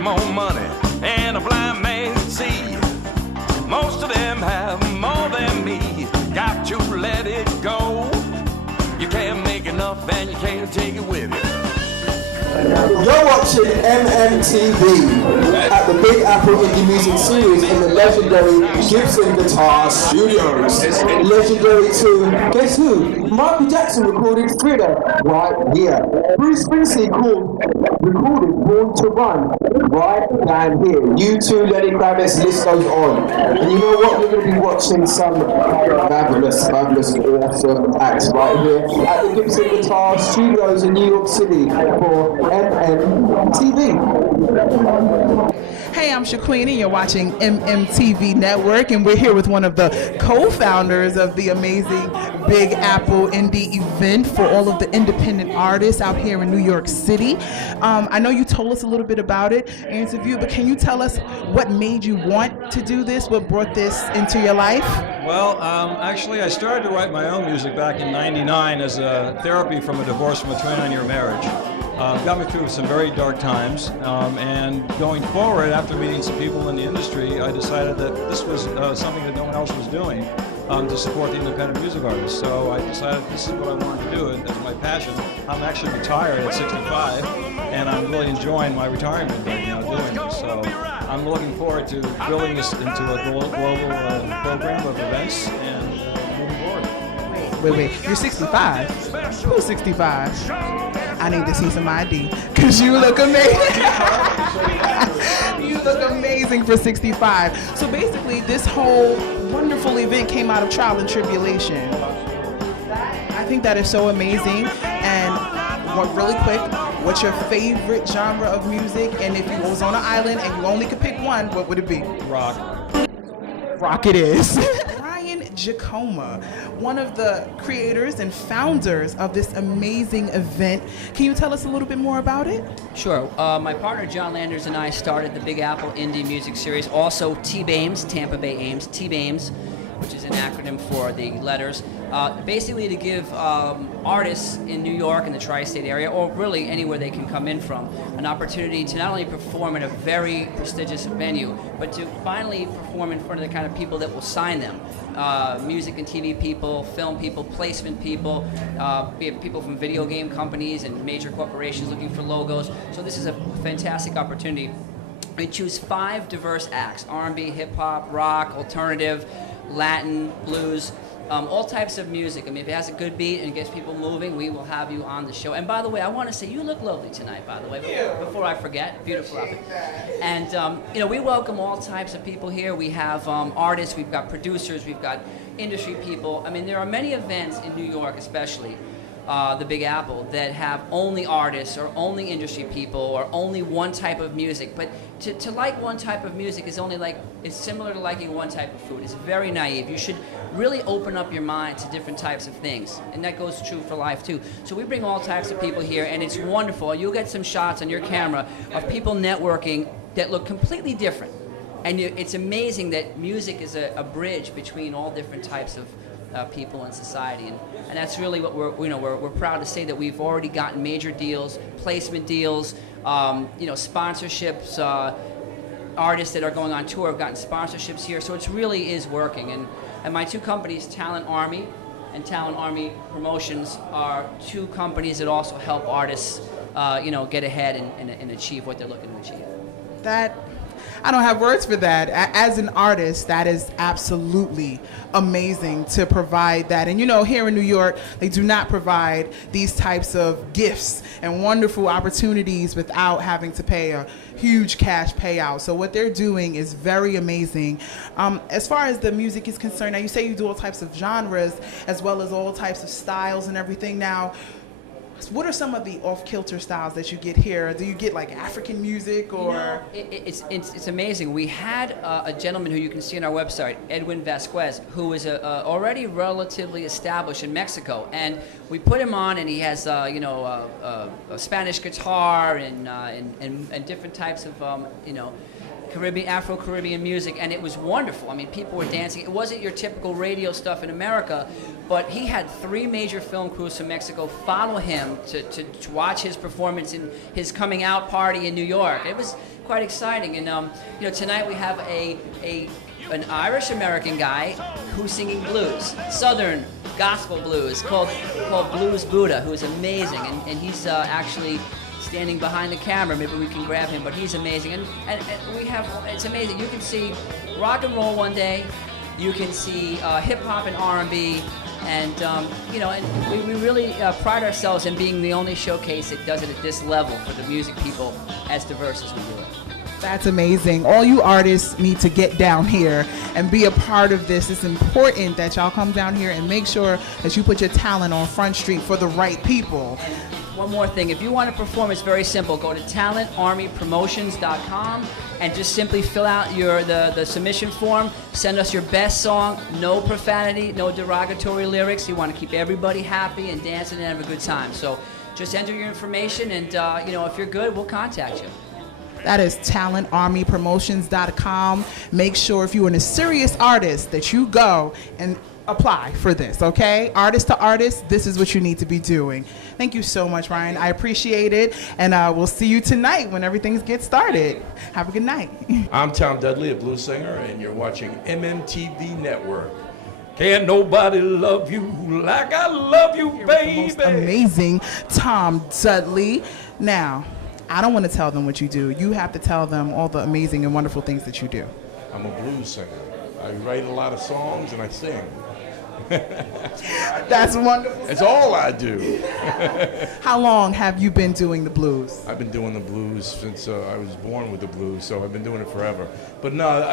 More money, and a blind man can see. Most of them have more than me. Got to let it go. You can't make enough and you can't take it with you. You're watching MMTV at the Big Apple Indie Music Series in the Legendary Gibson Guitar Studios. Legendary to, guess who? Michael Jackson recorded Thriller right here. Bruce Springsteen recorded Born to Run right down here. U2, Lenny Kravitz, list goes on. And you know what? We're going to be watching some fabulous, awesome acts right here at the Gibson Guitar Studios in New York City for MMTV. Hey, I'm Shaqueen and you're watching MMTV Network, and we're here with one of the co-founders of the amazing Big Apple Indie event for all of the independent artists out here in New York City. I know you told us a little bit about it in your interview, but can you tell us what made you want to do this? What brought this into your life? Well, actually, I started to write my own music back in '99 as a therapy from a divorce from a 29-year marriage. Got me through some very dark times, and going forward, after meeting some people in the industry, I decided that this was something that no one else was doing to support the independent music artists. So I decided this is what I wanted to do, and that's my passion. I'm actually retired at 65, and I'm really enjoying my retirement right now doing this. So I'm looking forward to building this into a global program of events and moving forward. Wait, you're 65? Who's 65? I need to see some ID, because you look amazing. You look amazing for 65. So basically, this whole wonderful event came out of trial and tribulation. I think that is so amazing. And really quick, what's your favorite genre of music? And if you was on an island and you only could pick one, what would it be? Rock. Rock it is. Giacomo, one of the creators and founders of this amazing event. Can you tell us a little bit more about it? Sure. My partner John Landers and I started the Big Apple Indie Music Series, also Tbaims, Tampa Bay Ames, Tbaims, which is an acronym for the letters, basically to give artists in New York and the tri-state area, or really anywhere they can come in from, an opportunity to not only perform at a very prestigious venue, but to finally perform in front of the kind of people that will sign them. Music and TV people, film people, placement people, we have people from video game companies and major corporations looking for logos. So this is a fantastic opportunity. We choose 5 diverse acts: R&B, hip-hop, rock, alternative, Latin, blues, all types of music. I mean, if it has a good beat and gets people moving, we will have you on the show. And by the way, I want to say you look lovely tonight, by the way, before I forget. Beautiful outfit. And, you know, we welcome all types of people here. We have artists, we've got producers, we've got industry people. I mean, there are many events in New York, especially, the Big Apple, that have only artists or only industry people or only one type of music. But to like one type of music is only like, it's similar to liking one type of food. It's very naive. You should really open up your mind to different types of things. And that goes true for life too. So we bring all types of people here, and it's wonderful. You'll get some shots on your camera of people networking that look completely different. And it's amazing that music is a bridge between all different types of people in society, and that's really what we're proud to say, that we've already gotten major deals, placement deals, sponsorships. Artists that are going on tour have gotten sponsorships here, so it really is working. And my 2 companies, Talent Army and Talent Army Promotions, are 2 companies that also help artists, get ahead and achieve what they're looking to achieve. I don't have words for that. As an artist, that is absolutely amazing to provide that. And here in New York, they do not provide these types of gifts and wonderful opportunities without having to pay a huge cash payout. So what they're doing is very amazing. As far as the music is concerned, now you say you do all types of genres as well as all types of styles and everything. Now, what are some of the off-kilter styles that you get here? Do you get like African music or? It's amazing. We had a gentleman who you can see on our website, Edwin Vasquez, who is already relatively established in Mexico, and we put him on, and he has a Spanish guitar and different types of Caribbean, Afro-Caribbean music, and it was wonderful. I mean, people were dancing. It wasn't your typical radio stuff in America, but he had 3 major film crews from Mexico follow him to watch his performance in his coming out party in New York. It was quite exciting, and tonight we have an Irish-American guy who's singing blues, Southern gospel blues, called Blues Buddha, who is amazing, and he's actually standing behind the camera. Maybe we can grab him, but he's amazing. And we have, it's amazing. You can see rock and roll one day, you can see hip hop and R&B, and and we really pride ourselves in being the only showcase that does it at this level for the music people as diverse as we do it. That's amazing. All you artists need to get down here and be a part of this. It's important that y'all come down here and make sure that you put your talent on Front Street for the right people. One more thing, if you want to perform, it's very simple. Go to talentarmypromotions.com and just simply fill out the submission form. Send us your best song, no profanity, no derogatory lyrics. You want to keep everybody happy and dancing and have a good time. So just enter your information, and if you're good, we'll contact you. That is talentarmypromotions.com. Make sure if you're a serious artist that you go and apply for this, okay? Artist to artist, this is what you need to be doing. Thank you so much, Ryan. I appreciate it, and we'll see you tonight when everything gets started. Have a good night. I'm Tom Dudley, a blues singer, and you're watching MMTV Network. Can't nobody love you like I love you, baby. Most amazing Tom Dudley. Now, I don't want to tell them what you do. You have to tell them all the amazing and wonderful things that you do. I'm a blues singer. I write a lot of songs and I sing. That's wonderful. That's all I do. How long have you been doing the blues? I've been doing the blues since I was born with the blues, so I've been doing it forever. But no,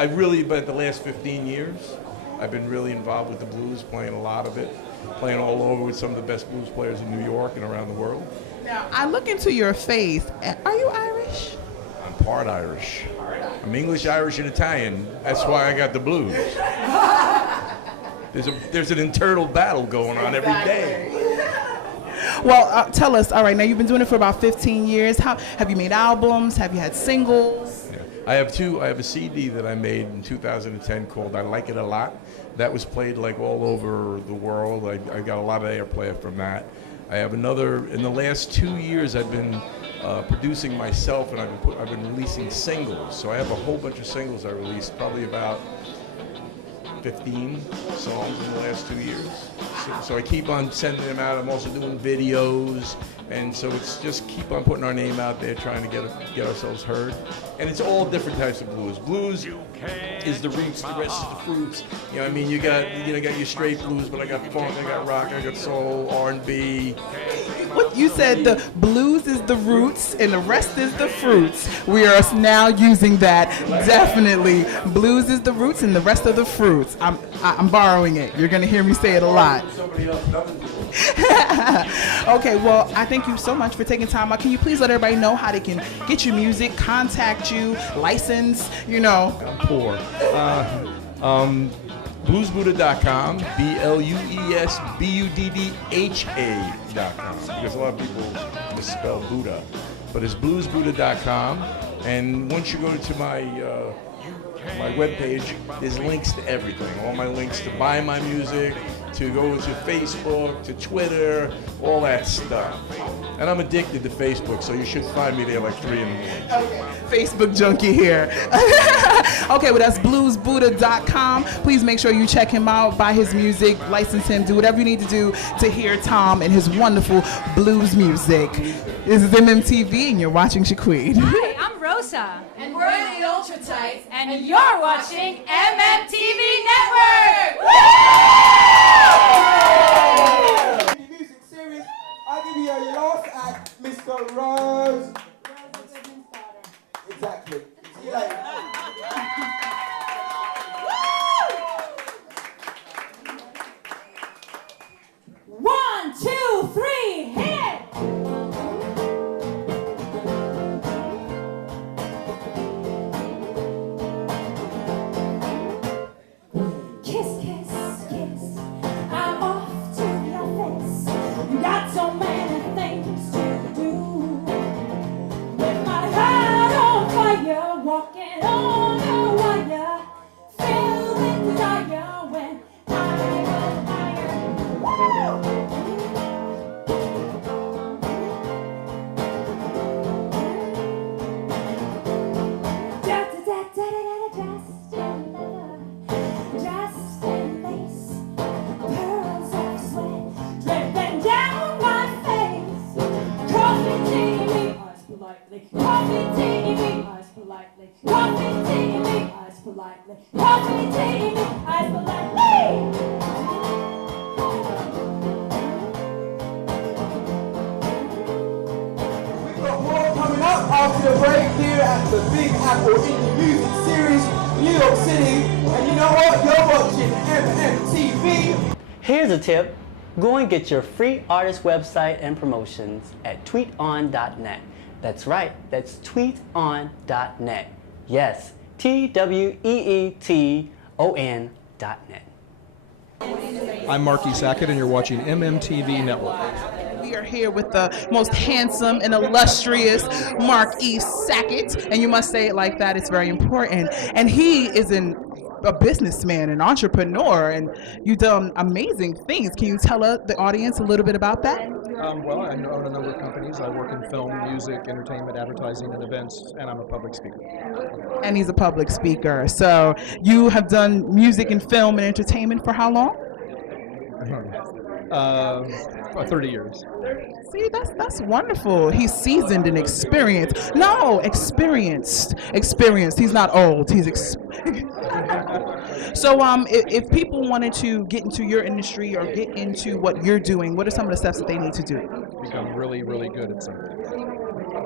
but the last 15 years, I've been really involved with the blues, playing a lot of it, playing all over with some of the best blues players in New York and around the world. Now, I look into your face. Are you Irish? I'm part Irish. I'm English, Irish, and Italian. That's why I got the blues. There's an internal battle going on every day. Well, tell us, all right, now you've been doing it for about 15 years. Have you made albums? Have you had singles? Yeah. I have a CD that I made in 2010 called I Like It A Lot. That was played like all over the world. I got a lot of airplay from that. I have another, in the last 2 years I've been producing myself, and I've been releasing singles. So I have a whole bunch of singles I released, probably about 15 songs in the last 2 years. So I keep on sending them out. I'm also doing videos, and so it's just keep on putting our name out there, trying to get ourselves heard. And it's all different types of blues. Blues is the roots, the rest is the fruits. You know what I mean? You got your straight blues, but I got funk, I got rock, I got soul, R&B. What you said, the blues is the roots and the rest is the fruits. We are now using that, definitely. Blues is the roots and the rest of the fruits. I'm borrowing it. You're gonna hear me say it a lot. Okay, well, I thank you so much for taking time out. Can you please let everybody know how they can get your music, contact you, license, I'm poor. Bluesbuddha.com, BLUESBUDDHA.com, because a lot of people misspell Buddha, but it's bluesbuddha.com, and once you go to my webpage, there's links to everything, all my links to buy my music, to go to Facebook, to Twitter, all that stuff. And I'm addicted to Facebook, so you should find me there like 3 in the morning. Okay. Facebook junkie here. Okay, well, that's bluesbuddha.com. Please make sure you check him out, buy his music, license him, do whatever you need to do to hear Tom and his wonderful blues music. This is MMTV, and you're watching Shaquille. Hi, I'm Rosa. And we're the Ultra Tights. And you're watching MMTV Network! Music series, I'll give you your last act, Mr. Rose. Exactly. See you later. One, two, three, hit it! Coffee, tea, I feel like me. We've got more coming up after the break here at the Big Apple Indie Music Series, New York City. And you know what? You're watching MMTV. Here's a tip. Go and get your free artist website and promotions at tweeton.net. That's right, that's tweeton.net. Yes, TWEETON.net. I'm Mark E. Sackett, and you're watching MMTV Network. We are here with the most handsome and illustrious Mark E. Sackett, and you must say it like that, it's very important. And he is a businessman, an entrepreneur, and you've done amazing things. Can you tell the audience a little bit about that? Well, I own a number of companies. I work in film, music, entertainment, advertising, and events, and I'm a public speaker. And he's a public speaker. So you have done music and film and entertainment for how long? 30 years. See, that's wonderful. He's seasoned and experienced. No, experienced. He's not old. He's So if people wanted to get into your industry or get into what you're doing, what are some of the steps that they need to do? Become really, really good at something.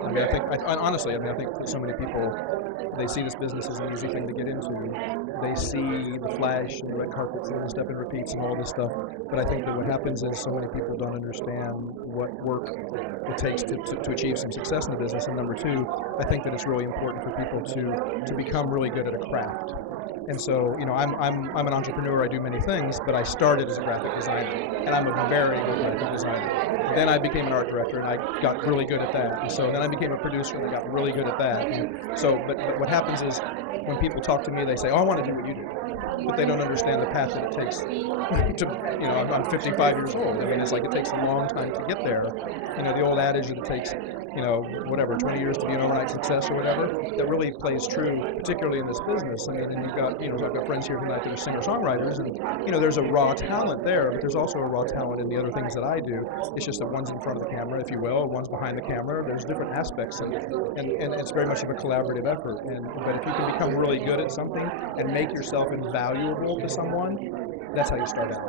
I mean, I think that so many people, they see this business as an easy thing to get into. They see the flash and the red carpets and the step and repeats and all this stuff. But I think that what happens is so many people don't understand what work it takes to achieve some success in the business. And number two, I think that it's really important for people to become really good at a craft. And so, you know, I'm an entrepreneur. I do many things, but I started as a graphic designer, and I'm a very good graphic designer. Then I became an art director, and I got really good at that. And so then I became a producer, and I got really good at that. And so, but what happens is when people talk to me, they say, "Oh, I want to do what you do," but they don't understand the path that it takes to, you know, I'm 55 years old. I mean, it's like it takes a long time to get there. You know, the old adage that it takes, you know, whatever, 20 years to be an overnight success or whatever, that really plays true, particularly in this business. I mean, and you've got, you know, I've got friends here tonight that are singer-songwriters, and, you know, there's a raw talent there, but there's also a raw talent in the other things that I do. It's just that one's in front of the camera, if you will, one's behind the camera. There's different aspects, and it's very much of a collaborative effort. But if you can become really good at something and make yourself invaluable to someone, that's how you start out.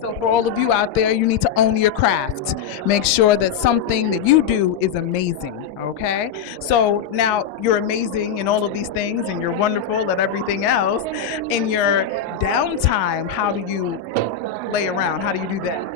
So for all of you out there, you need to own your craft. Make sure that something that you do is amazing, okay? So now you're amazing in all of these things, and you're wonderful at everything else. In your downtime, how do you lay around? How do you do that?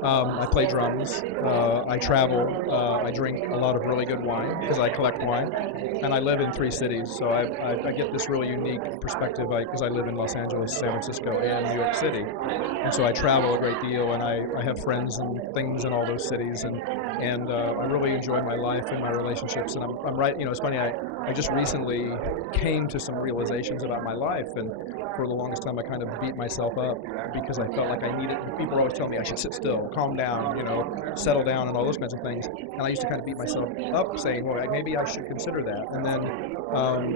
I play drums, I travel, I drink a lot of really good wine because I collect wine, and I live in 3 cities, so I get this really unique perspective because I live in Los Angeles, San Francisco, and New York City, and so I travel a great deal, and I have friends and things in all those cities, and I really enjoy my life and my relationships, and I'm right, you know, it's funny, I just recently came to some realizations about my life, and for the longest time I kind of beat myself up because I felt like I needed, people always tell me I should sit still, calm down, you know, settle down and all those kinds of things. And I used to kind of beat myself up saying, well, maybe I should consider that. And then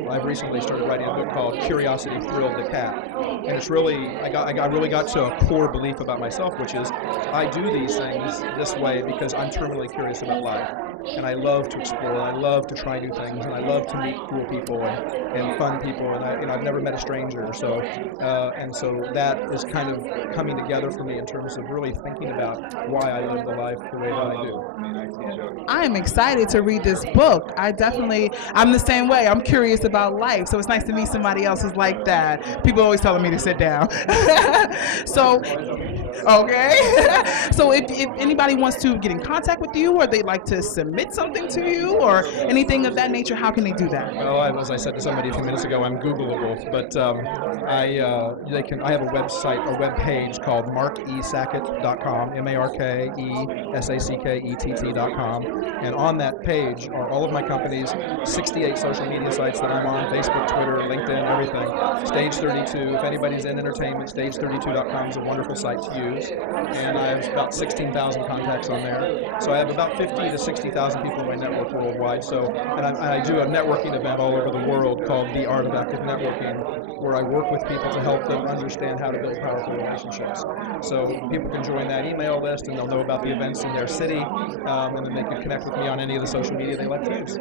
I've recently started writing a book called Curiosity Thrilled the Cat. And it's really, I really got to a core belief about myself, which is I do these things this way because I'm terminally curious about life. And I love to explore, I love to try new things, and I love to meet cool people and fun people, and I've never met a stranger, so that is kind of coming together for me in terms of really thinking about why I live the life the way that I do. I am excited to read this book. I'm the same way. I'm curious about life, so it's nice to meet somebody else who's like that. People always telling me to sit down. So, okay. So if anybody wants to get in contact with you, or they'd like to submit something to you, or anything of that nature, how can they do that? Well, as I said to somebody a few minutes ago, I'm Googleable, but I have a website, a web page called markesackett.com, MarkeSackett.com, and on that page are all of my companies, 68 social media sites that I'm on, Facebook, Twitter, LinkedIn, everything. Stage 32, if anybody's in entertainment, stage32.com is a wonderful site to use, and I have about 16,000 contacts on there. So I have about 50 to 60,000 people in my network worldwide. So, and I do a networking event all over the world called The Art of Active Networking, where I work with people to help them understand how to build powerful relationships. So people can join that email list, and they'll know about the events in their city, and then they can connect with me on any of the social media they like to use.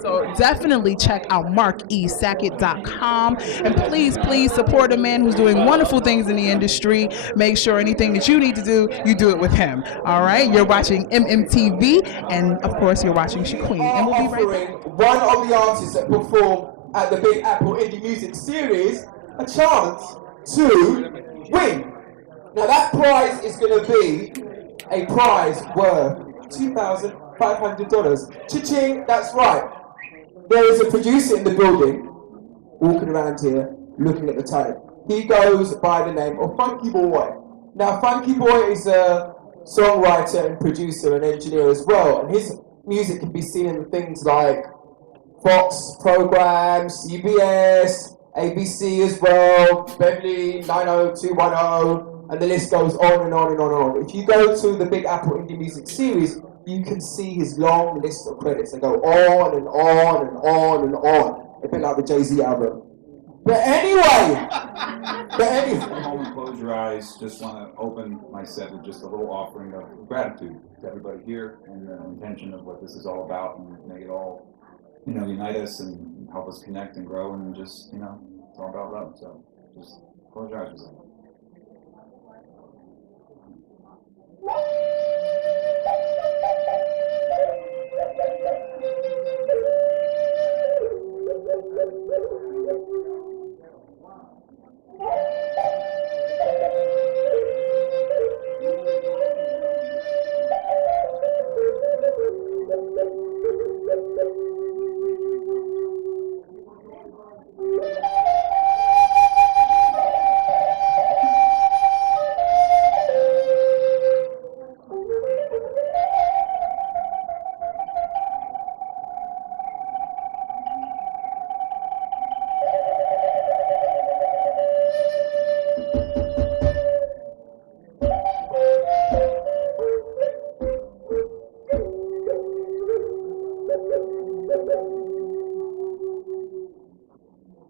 So definitely check out markesackett.com, and please support a man who's doing wonderful things in the industry. Make sure anything that you need to do, you do it with him. All right, you're watching MMTV, and of course you're watching Shaqueen, and we'll be right back. One of the artists that perform at the Big Apple Indie Music Series a chance to win. Now that prize is going to be a prize worth $2,500. Cha-ching, that's right. There is a producer in the building, walking around here, looking at the tape. He goes by the name of Funky Boy. Now Funky Boy is a songwriter and producer and engineer as well, and his music can be seen in things like Fox programs, CBS, ABC as well, Beverly 90210, and the list goes on and on and on and on. If you go to the Big Apple Indie Music Series, you can see his long list of credits. They go on and on and on and on. A bit like the Jay-Z album. But anyway, Come home and close your eyes. Just want to open my set with just a little offering of gratitude to everybody here and the intention of what this is all about, and make it all, unite us and help us connect and grow, and just, it's all about love. So just close your eyes for a second.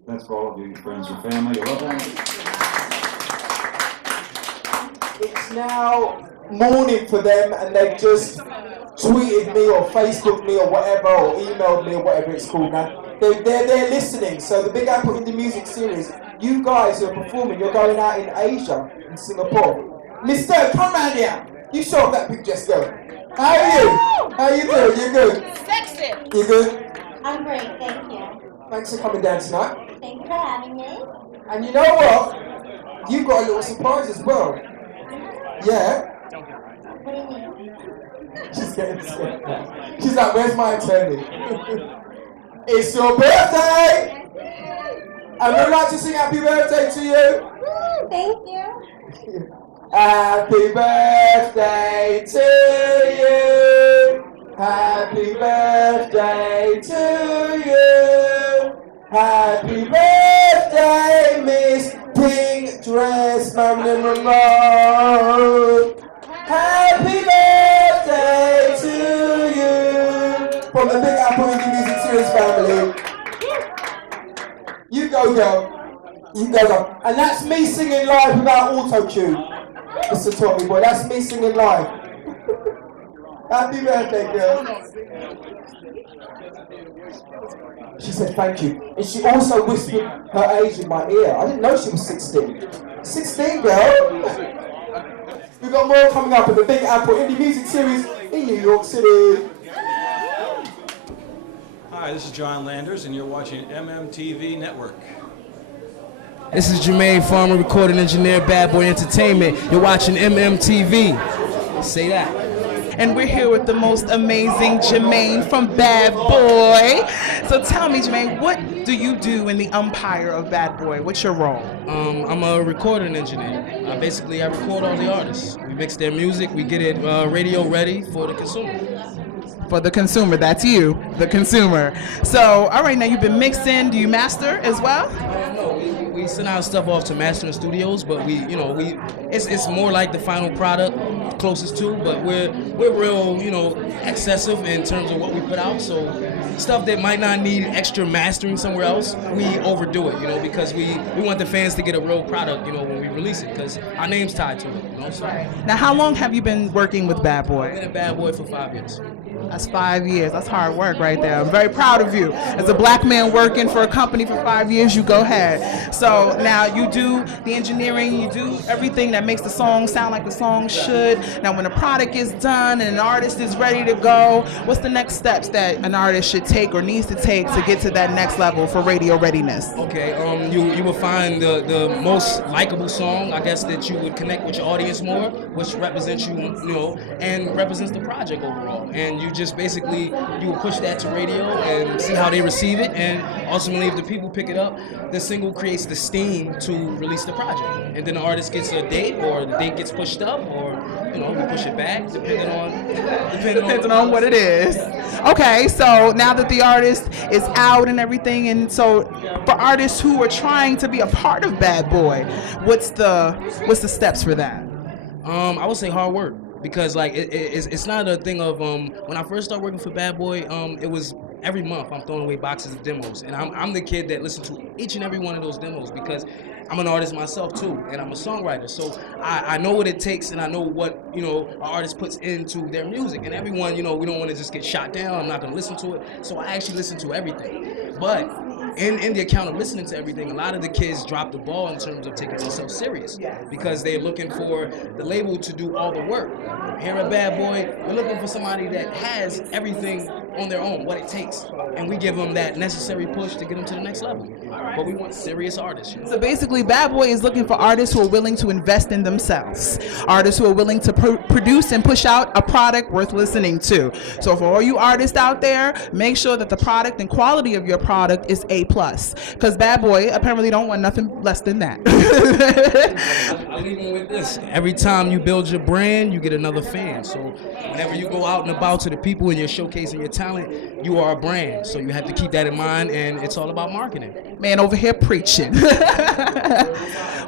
That's for all of you, your friends, your family. I love that. it's now morning for them, and they've just tweeted me or Facebooked me or whatever, or emailed me or whatever it's called now. They're listening. So the Big Apple Indie Music Series, you guys who are performing, you're going out in Asia, in Singapore. Mister, come round here. You show off that big dress, girl. How are you? How you doing? You good? Sexy. You good? I'm great, thank you. Thanks for coming down tonight. Thank you for having me. And you know what? You've got a little surprise as well. Yeah? What do you mean? She's getting scared. She's like, where's my attorney? It's your birthday! And we'd like to sing happy birthday to you. Thank you. Happy birthday to you. Happy birthday to you. Happy birthday, Miss Pink Dress Marilyn Monroe. Happy birthday to you. From the Big Apple Indie Music Series family. You go, girl. You go, girl. And that's me singing live without auto-tune. Mr. Tommy boy, that's me singing live. Happy birthday, girl. She said thank you. And she also whispered her age in my ear. I didn't know she was 16. 16, girl. We've got more coming up in the Big Apple Indie Music Series in New York City. Hi, this is John Landers, and you're watching MMTV Network. This is Jermaine Farmer, recording engineer, Bad Boy Entertainment. You're watching MMTV. Say that. And we're here with the most amazing Jermaine from Bad Boy. So tell me, Jermaine, what do you do in the umpire of Bad Boy? What's your role? I'm a recording engineer. Basically, I record all the artists. We mix their music, we get it radio ready for the consumer. For the consumer, that's you, the consumer. So, all right, now you've been mixing. Do you master as well? No, we send our stuff off to mastering studios, but it's more like the final product, closest to. But we're real, excessive in terms of what we put out. So stuff that might not need extra mastering somewhere else, we overdo it, because we want the fans to get a real product, when we release it, because our name's tied to it. So. Now, how long have you been working with Bad Boy? I've been a Bad Boy for 5 years. That's 5 years. That's hard work right there. I'm very proud of you. As a black man working for a company for 5 years, you go ahead. So now you do the engineering, you do everything that makes the song sound like the song should. Now when the product is done and an artist is ready to go, what's the next steps that an artist should take or needs to take to get to that next level for radio readiness? Okay, you will find the most likable song, I guess, that you would connect with your audience more, which represents you, and represents the project overall. And you just basically, you will push that to radio and see how they receive it, and ultimately if the people pick it up, the single creates the steam to release the project. And then the artist gets a date, or the date gets pushed up, or we push it back, depending on what it is. Okay, so now that the artist is out and everything, and so for artists who are trying to be a part of Bad Boy, what's the steps for that? I would say hard work. Because like it's not a thing of when I first started working for Bad Boy, it was every month I'm throwing away boxes of demos, and I'm the kid that listened to each and every one of those demos because I'm an artist myself too, and I'm a songwriter, so I know what it takes, and I know what an artist puts into their music. And everyone, we don't want to just get shot down. I'm not going to listen to it, so I actually listen to everything. But in the account of listening to everything, a lot of the kids drop the ball in terms of taking themselves serious because they're looking for the label to do all the work. Here at Bad Boy, we're looking for somebody that has everything on their own, what it takes, and we give them that necessary push to get them to the next level. But we want serious artists. So basically, Bad Boy is looking for artists who are willing to invest in themselves, artists who are willing to produce and push out a product worth listening to. So for all you artists out there, make sure that the product and quality of your product is A+, because Bad Boy apparently don't want nothing less than that. I'll leave you with this. Every time you build your brand, you get another fan. So whenever you go out and about to the people and you're showcasing your talent, you are a brand. So you have to keep that in mind, and it's all about marketing. Man over here preaching.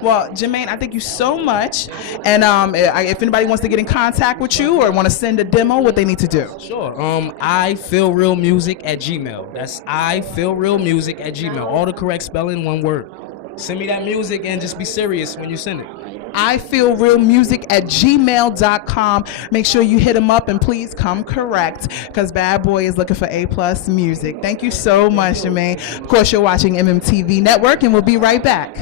Well, Jermaine, I thank you so much. And if anybody wants to get in contact with you or want to send a demo, what they need to do? Sure. ifeelrealmusic@gmail. That's ifeelrealmusic@gmail. All the correct spelling, one word. Send me that music and just be serious when you send it. ifeelrealmusic@gmail.com. Make sure you hit him up, and please come correct, because Bad Boy is looking for A+ music. Thank you so much, Jermaine. Of course, you're watching MMTV Network, and we'll be right back.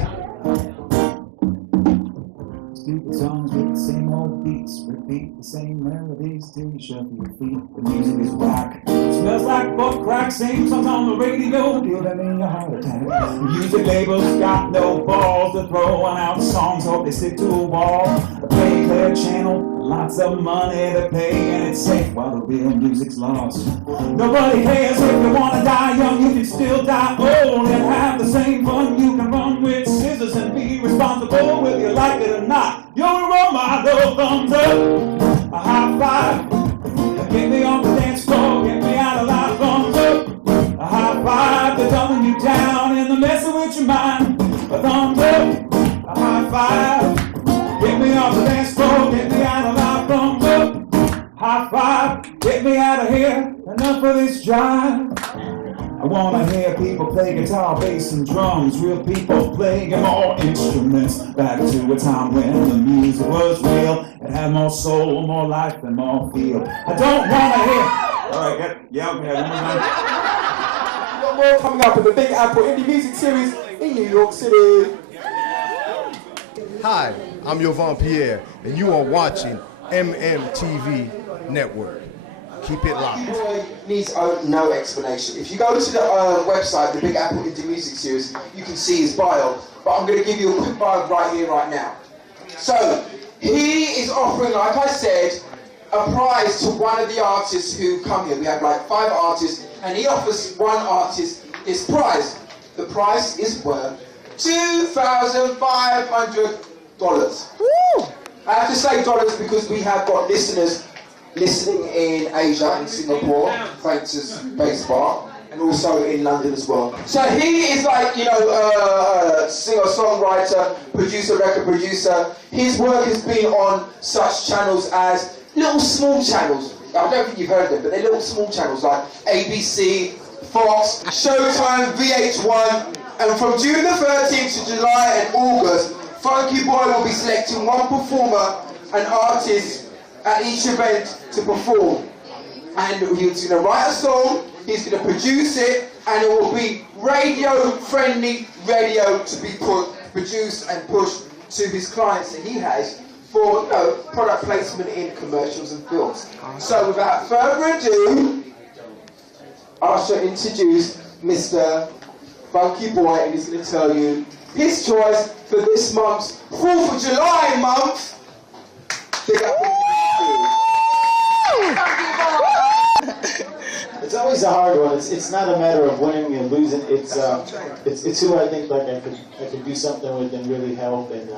Stupid songs with the same old beats, repeat the same melodies till you shuffle your feet. The music is whack. Smells like butt crack, same songs on the radio, giving me a heart attack. The music labels got no balls to throw out songs, hope they stick to a wall. A play clear channel, lots of money to pay, and it's safe while the real music's lost. Nobody cares if you wanna die young, you can still die old and have the same fun. You can run with scissors and be responsible whether you like it or not. You're a my little thumbs up, a high five. Get me off the dance floor, get me out of life, thumbs up. A high five, they're dumbing you down and they're messing with your mind. A thumbs up, a high five. Get me off the dance floor, get me out of life, thumbs up. High five, get me out of here, enough of this jive. I wanna hear people play guitar, bass, and drums. Real people playing more instruments. Back to a time when the music was real. It had more soul, more life, and more feel. I don't wanna hear. All right, yeah, we have One more coming up at the Big Apple Indie Music Series in New York City. Hi, I'm Yovan Pierre, and you are watching MMTV Network. Keep it locked. Needs no explanation. If you go to the website, the Big Apple Indie Music Series, you can see his bio. But I'm going to give you a quick bio right here, right now. So he is offering, like I said, a prize to one of the artists who come here. We have like 5 artists, and he offers one artist his prize. The prize is worth $2,500. Woo! I have to say dollars because we have got listeners listening in Asia, in Singapore, thanks to Bass Bar, and also in London as well. So he is like, singer, songwriter, producer, record producer. His work has been on such channels as little small channels. I don't think you've heard of them, but they're little small channels like ABC, Fox, Showtime, VH1, and from June the 13th to July and August, Funky Boy will be selecting one performer and artist at each event to perform. and he's going to write a song, he's going to produce it, and it will be radio-friendly radio to be produced and pushed to his clients that he has for, you know, product placement in commercials and films. So without further ado, I shall introduce Mr. Funky Boy, and he's going to tell you his choice for this month's 4th of July month. Big up. It's always a hard one. It's not a matter of winning and losing. It's who I think like I could do something with and really help and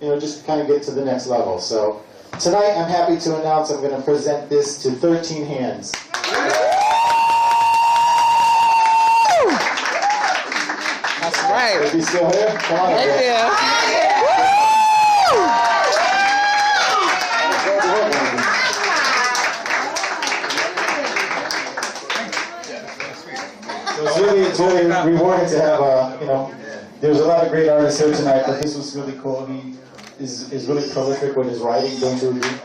you know, just kind of get to the next level. So tonight I'm happy to announce I'm going to present this to 13 hands. That's right. Is he still here? Come on. Right there. So it's really rewarding to have you know, there's a lot of great artists here tonight, but this was really cool. He is really prolific with his writing, don't you agree?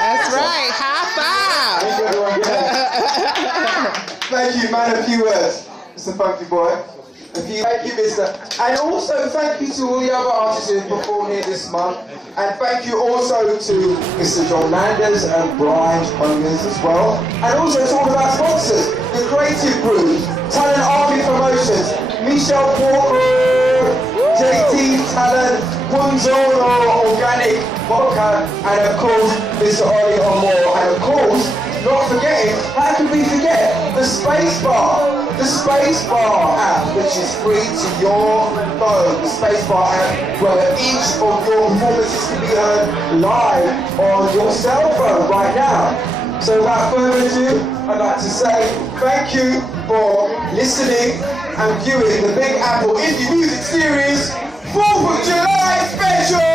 That's right. High five. Thank you, man. A few words, Mr. Funky Boy. Thank you, Mr. And also thank you to all the other artists who have performed here this month. And thank you also to Mr. John Landers and Brian Homers as well. And also to all of our sponsors, the Creative Group, Talent Army Promotions, Michelle Walker, JT Talent, Punzolo Organic Vodka, and of course, Mr. Ollie O'More. And of course, not forgetting, how can we forget, the Space Bar. The Space Bar app, which is free to your phone. The Space Bar app, where each of your performances can be heard live on your cell phone right now. So without further ado, I'd like to say thank you for listening and viewing the Big Apple Indie Music Series 4th of July Special!